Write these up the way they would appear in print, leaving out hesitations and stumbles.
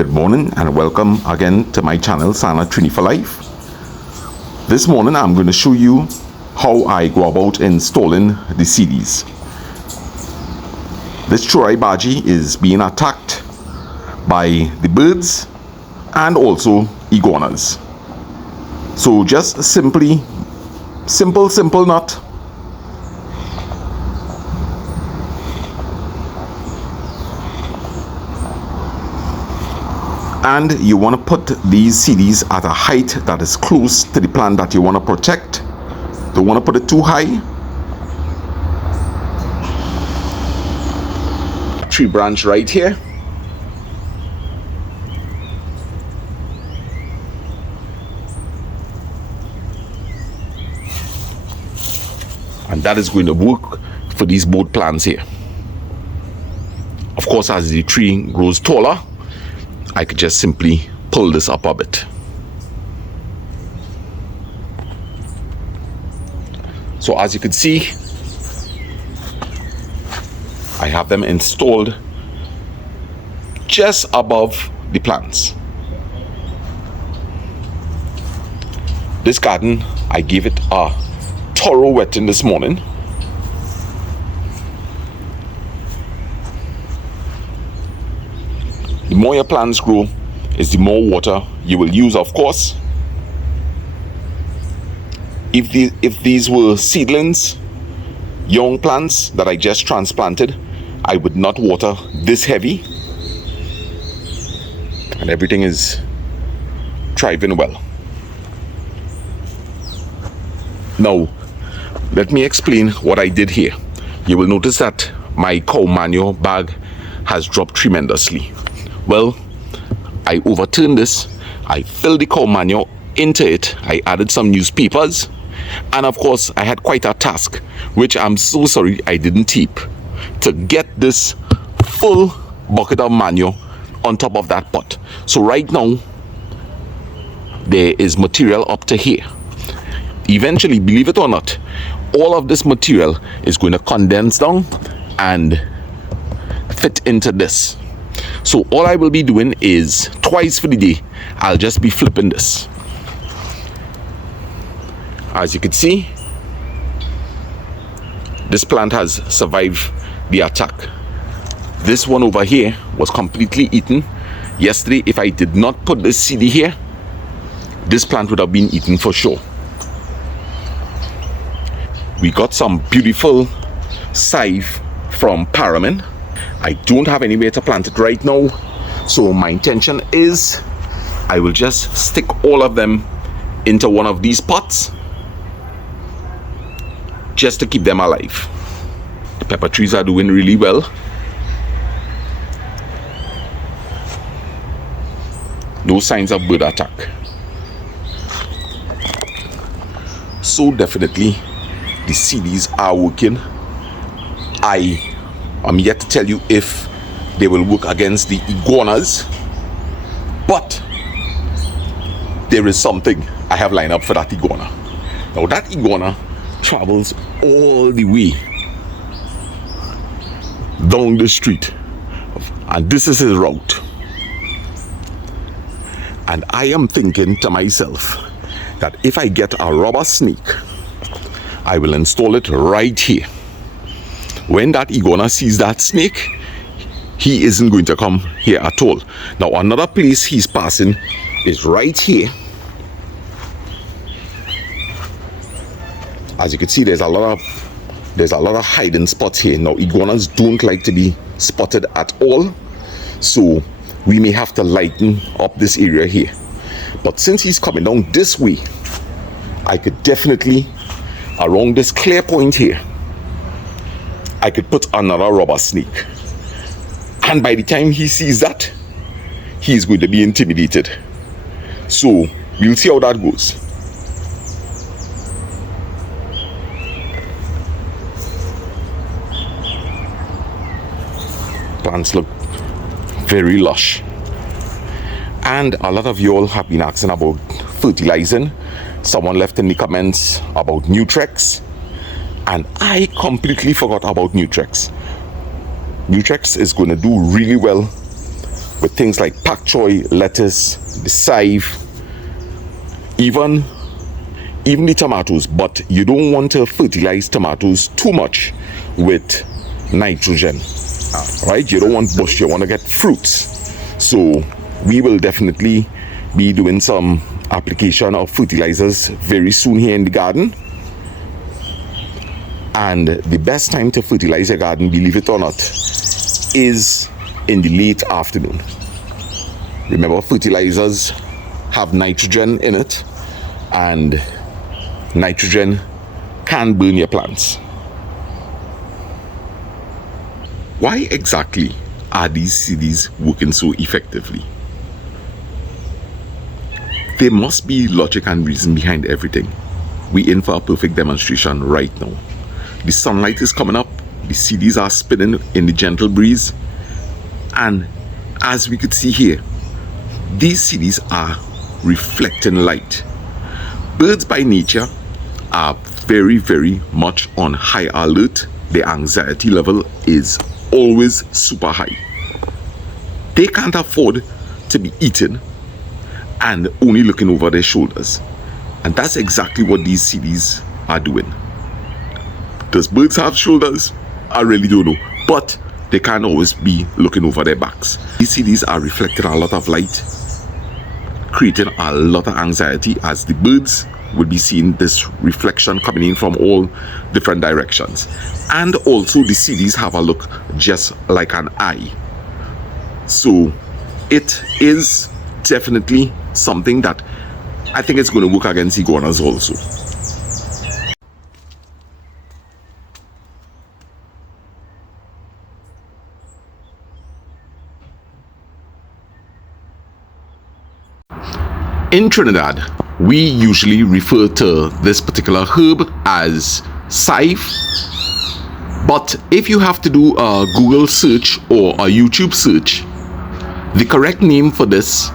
Good morning and welcome again to my channel, Sana Trini for Life. This morning I'm going to show you how I go about installing the CDs. This Churai Baji is being attacked by the birds and also iguanas. So just simple nut. And you want to put these CDs at a height that is close to the plant that you want to protect. Don't want to put it too high. Tree branch right here. And that is going to work for these both plants here. Of course, as the tree grows taller, I could just simply pull this up a bit. So as you can see, I have them installed just above the plants. This garden, I gave it a thorough wetting this morning. The more your plants grow is the more water you will use, of course. If these were seedlings, young plants that I just transplanted, I would not water this heavy. And everything is thriving well. Now, let me explain what I did here. You will notice that my cow manure bag has dropped tremendously. Well, I overturned this, I filled the cow manure into it, I added some newspapers, and of course I had quite a task, which I'm so sorry I didn't tape, to get this full bucket of manure on top of that pot. So right now, there is material up to here. Eventually, believe it or not, all of this material is going to condense down and fit into this. So all I will be doing is twice for the day, I'll just be flipping this. As you can see, this plant has survived the attack. This one over here was completely eaten. Yesterday, if I did not put this CD here, this plant would have been eaten for sure. We got some beautiful chives from Paramin. I don't have anywhere to plant it right now, so my intention is I will just stick all of them into one of these pots just to keep them alive. The pepper trees are doing really well. No signs of bird attack. So definitely the CDs are working. I'm yet to tell you if they will work against the iguanas, but there is something I have lined up for that iguana. Now that iguana travels all the way down the street, and this is his route. And I am thinking to myself that if I get a rubber snake, I will install it right here. When that iguana sees that snake, he isn't going to come here at all. Now another place he's passing is right here. As you can see, there's a lot of hiding spots here. Now iguanas don't like to be spotted at all, so we may have to lighten up this area here. But since he's coming down this way, I could definitely, around this clear point here, I could put another rubber snake. And by the time he sees that, he's going to be intimidated. So we'll see how that goes. Plants look very lush. And a lot of you all have been asking about fertilizing. Someone left in the comments about Nutrex, and I completely forgot about Nutrex. Nutrex is going to do really well with things like pak choy, lettuce, the chive, even the tomatoes. But you don't want to fertilize tomatoes too much with nitrogen, right? You don't want bush, you want to get fruits. So we will definitely be doing some application of fertilizers very soon here in the garden. And the best time to fertilize your garden, believe it or not, is in the late afternoon. Remember, fertilizers have nitrogen in it, and nitrogen can burn your plants. Why exactly are these seeds working so effectively? There must be logic and reason behind everything. We're in for a perfect demonstration right now. The sunlight is coming up, the CDs are spinning in the gentle breeze, and as we could see here, these CDs are reflecting light. Birds by nature are very, very much on high alert. Their anxiety level is always super high. They can't afford to be eaten and only looking over their shoulders. And that's exactly what these CDs are doing. Does birds have shoulders? I really don't know. But they can't always be looking over their backs. These CDs are reflecting a lot of light, creating a lot of anxiety, as the birds will be seeing this reflection coming in from all different directions. And also the CDs have a look just like an eye. So it is definitely something that I think it's going to work against iguanas also. In Trinidad, we usually refer to this particular herb as chive. But if you have to do a Google search or a YouTube search, the correct name for this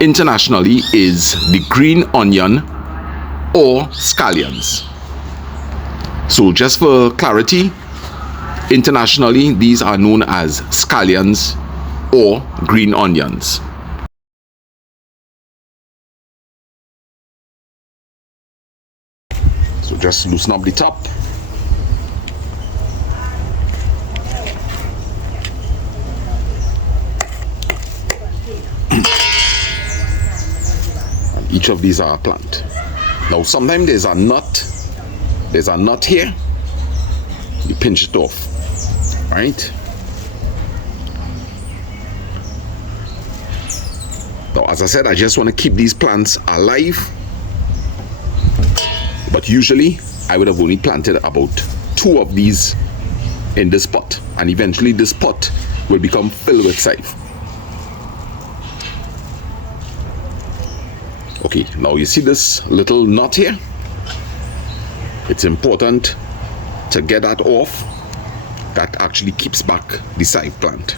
internationally is the green onion or scallions. So just for clarity, internationally these are known as scallions or green onions. So just loosen up the top. And each of these are a plant. Now sometimes there's a nut here. You pinch it off, right? Now as I said, I just want to keep these plants alive. But usually I would have only planted about 2 of these in this pot, and eventually this pot will become filled with chive. Okay, now you see this little knot here? It's important to get that off. That actually keeps back the chive plant.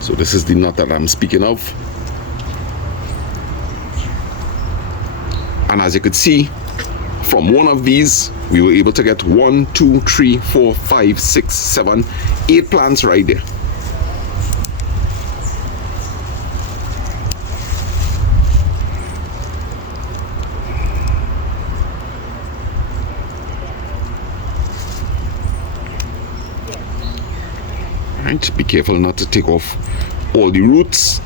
So this is the nut that I'm speaking of. And as you could see, from one of these, we were able to get 1, 2, 3, 4, 5, 6, 7, 8 plants right there. Right, be careful not to take off all the roots.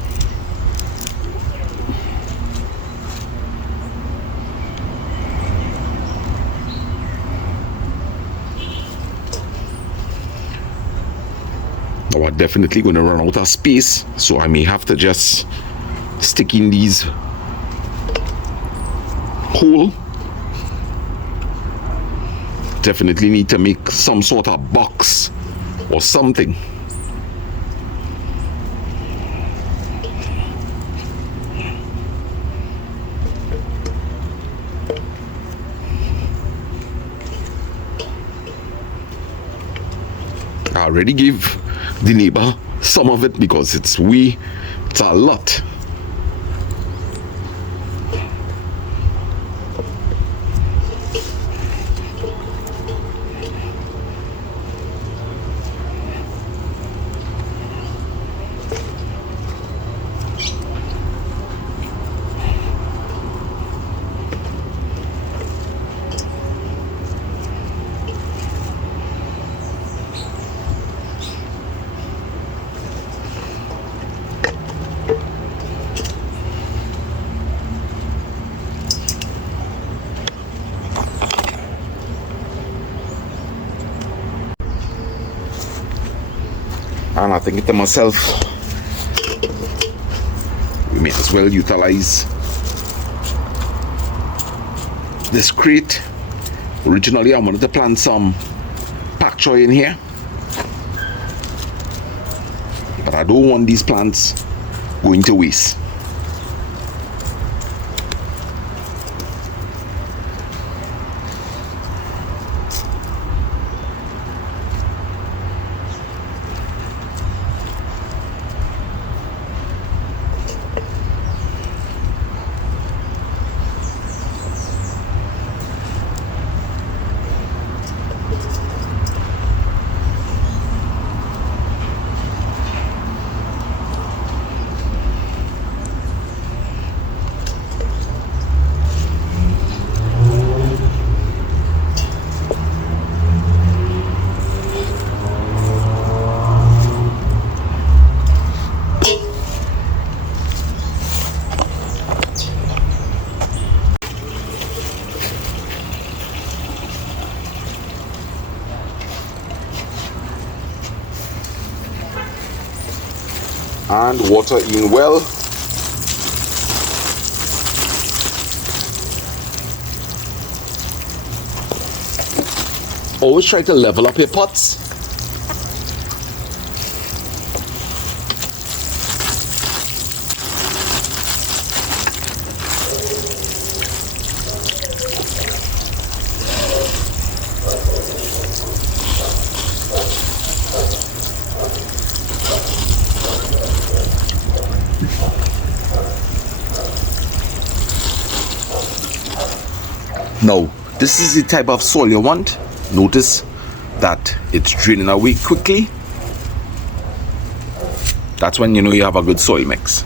Now I'm definitely going to run out of space, so I may have to just stick in these hole. Definitely need to make some sort of box or something. I already gave the neighbor some of it because it's a lot. And I think to myself, we may as well utilize this crate. Originally I wanted to plant some pak choy in here, but I don't want these plants going to waste. And water in well. Always try to level up your pots. Now, this is the type of soil you want. Notice that it's draining away quickly. That's when you know you have a good soil mix.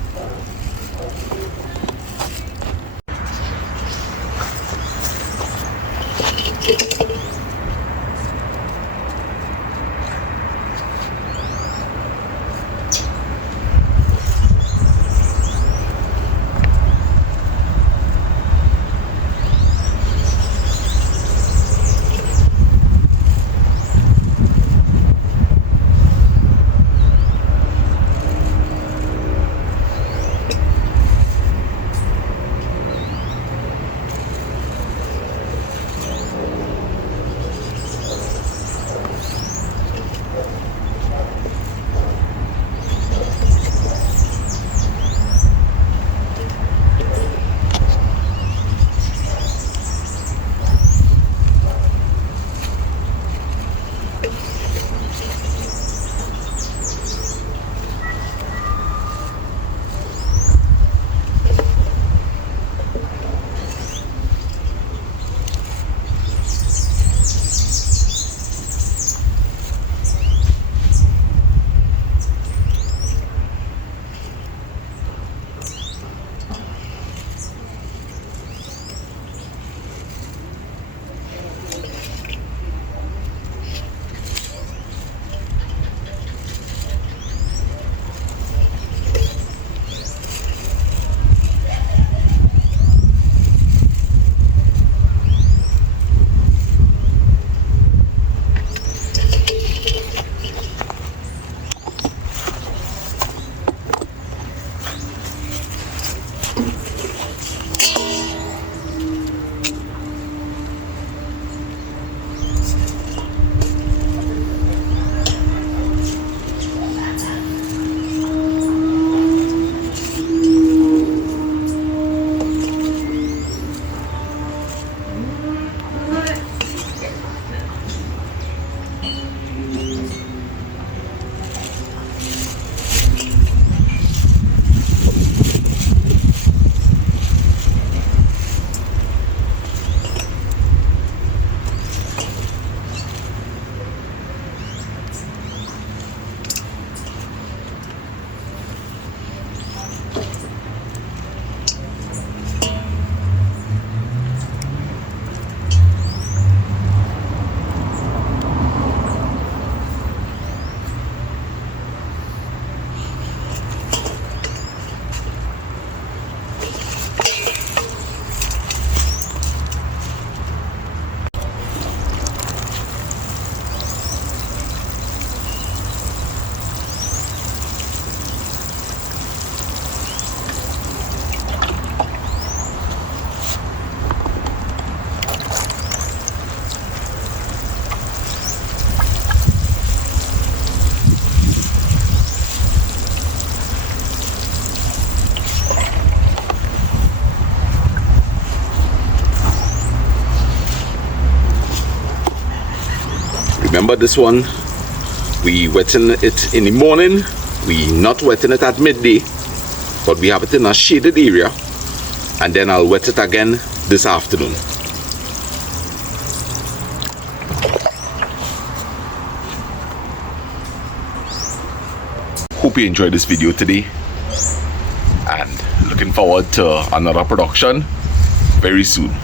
Remember this one, we wetting it in the morning, we not wetting it at midday, but we have it in a shaded area, and then I'll wet it again this afternoon. Hope you enjoyed this video today, and looking forward to another production very soon.